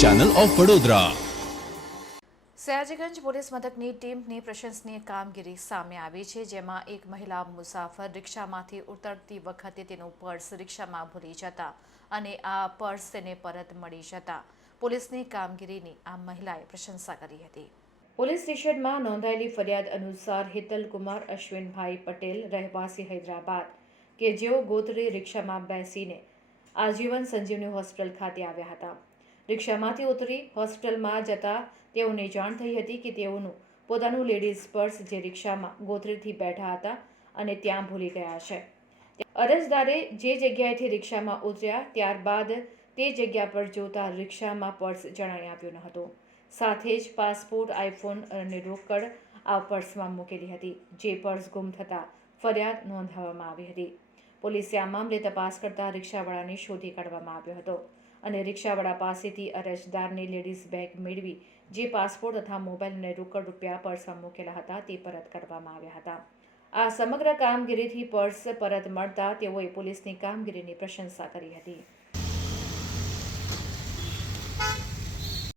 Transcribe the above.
Channel of Vadodara Sayajiganj police મથકની ટીમની પ્રશંસનીય કામગીરી સામે આવી છે જેમાં એક મહિલા મુસાફર રિક્ષામાંથી ઉતરતી વખતે તેનું પર્સ રિક્ષામાં ભૂલી જતા અને આ પર્સ તેને પરત મળી જતા. પોલીસની કામગીરીની આ મહિલાએ પ્રશંસા કરી હતી. પોલીસ સ્ટેશનમાં નોંધાયેલી ફરિયાદ અનુસાર હિતલ કુમાર અશ્વિનભાઈ પટેલ રહેવાસી હૈદરાબાદ કે જેઓ ગોત્રી રિક્ષામાં બેસીને આજીવન સંજીવની હોસ્પિટલ ખાતે આવ્યા હતા. રિક્ષામાંથી ઉતરી હોસ્પિટલમાં જતા તેઓને જાણ થઈ હતી કે તેઓનું પોતાનું લેડીઝ પર્સ જે રિક્ષામાં ગોત્રીથી બેઠા હતા અને ત્યાં ભૂલી ગયા છે. અરજદારે જે જગ્યાએથી રિક્ષામાં ઉતર્યા ત્યારબાદ તે જગ્યા પર જોતા રિક્ષામાં પર્સ જણાઈ આવ્યું ન હતું. સાથે જ પાસપોર્ટ આઈફોન અને રોકડ આ પર્સમાં મૂકેલી હતી, જે પર્સ ગુમ થતાં ફરિયાદ નોંધાવવામાં આવી હતી. પોલીસે આ મામલે તપાસ કરતા રિક્ષાવાળાને શોધી કાઢવામાં આવ્યો હતો અને રિક્ષાવાળા પાસેથી અરજદારની લેડીઝ બેગ મેળવી જે પાસપોર્ટ તથા મોબાઈલ અને રોકડ રૂપિયા પર્સમાં મૂકેલા હતા તે પરત કરવામાં આવ્યા હતા. આ સમગ્ર કામગીરીથી પર્સ પરત મળતા તેઓએ પોલીસની કામગીરીની પ્રશંસા કરી હતી.